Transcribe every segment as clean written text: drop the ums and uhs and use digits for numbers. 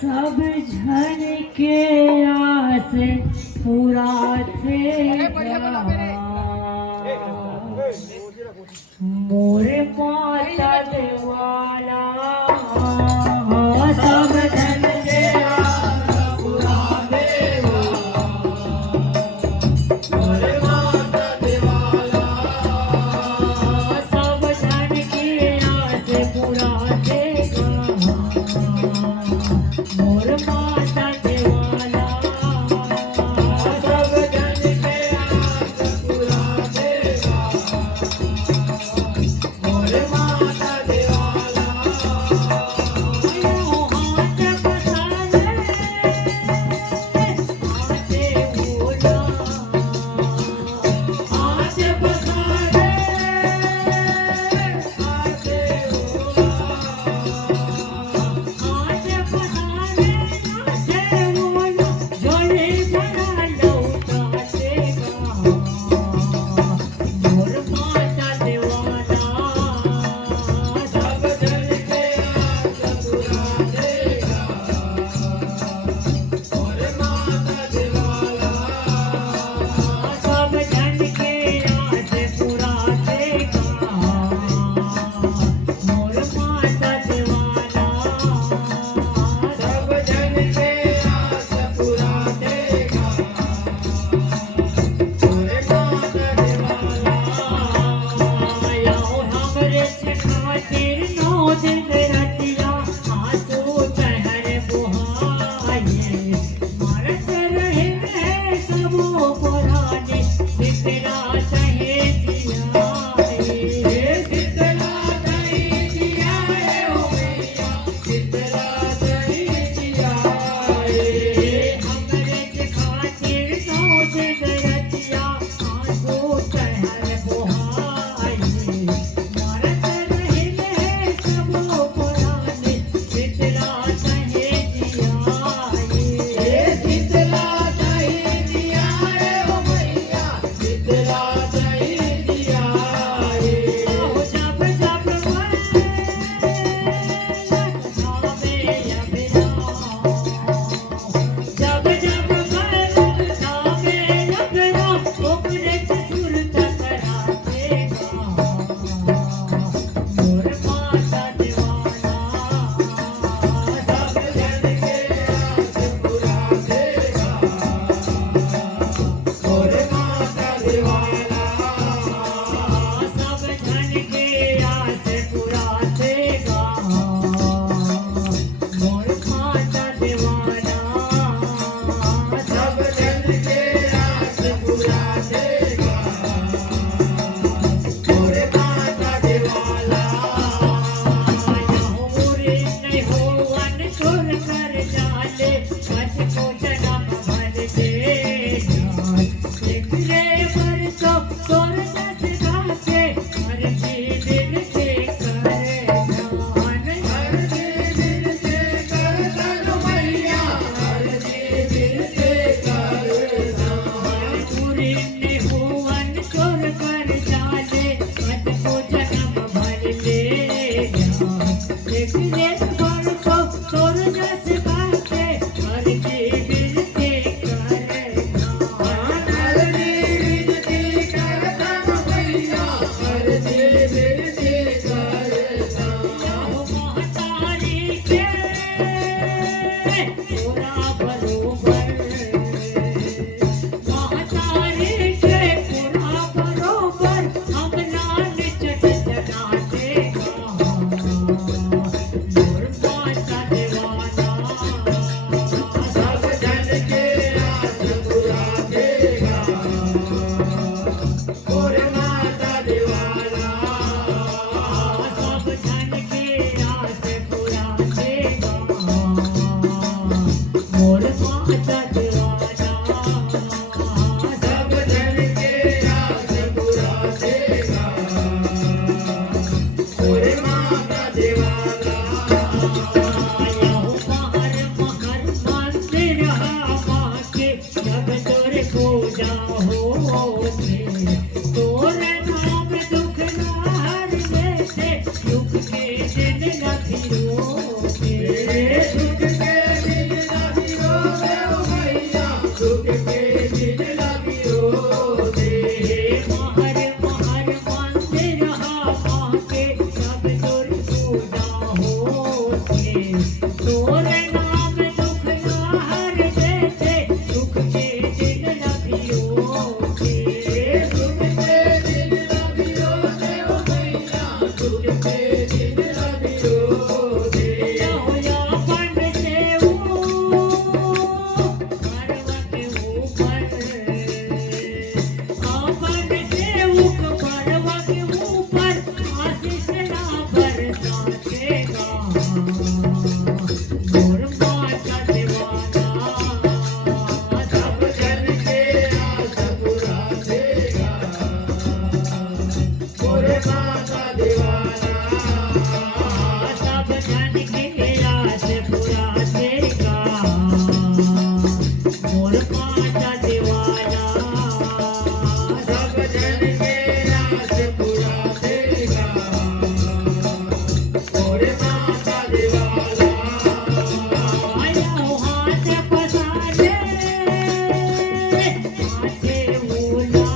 सब झन के आस पूरा थे मोरे माता देवाला सब झन के आस पूरा देवा मोरे माता देवाला सब झन के आस पूरा देगा मोर माता देवाला सब जन के आस पूरा देगा मोर माता देवाला हाथ पसारे आते बोला हाथ पसारे आते होते तोरे नाम दुख ना हर देते दुख के दिन लगियो के दुख के दिन लगियो दे ओ मैया दुख के दिन लगियो दे होया बन से वो मरवा के ऊपर आपन से उक मरवा के ऊपर आशीष ना बरसातेगा मोर माता दीवाना सब जन के आस पुरा देगा मोरे माता दीवाना सब जन के आस पुरा देगा मोर माता दीवाना सब जन के आस पुरा देगा मोरे माता दीवाना आया हाथ पसारे आते बोला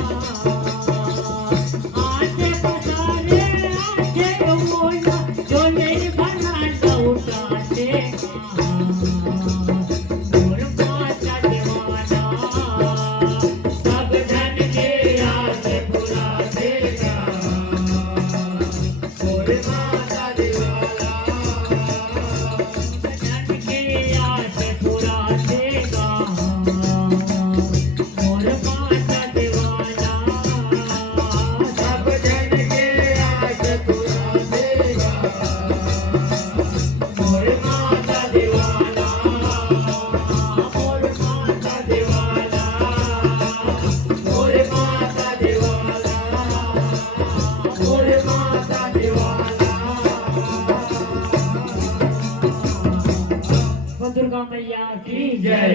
आते पसारे आते बोला जो नहीं बना लौटाते मोर माता दीवाना सब जन के आस पुरा देगा मोरे माता दीवाना जन के आस पूरा देगा मोर माता दीवाना सब जन के आस पुरा देगा मोरे माता दीवाना मोर माता दीवाना मोरे माता दीवाना मोरे माता दीवाना दुर्गा मैया की जय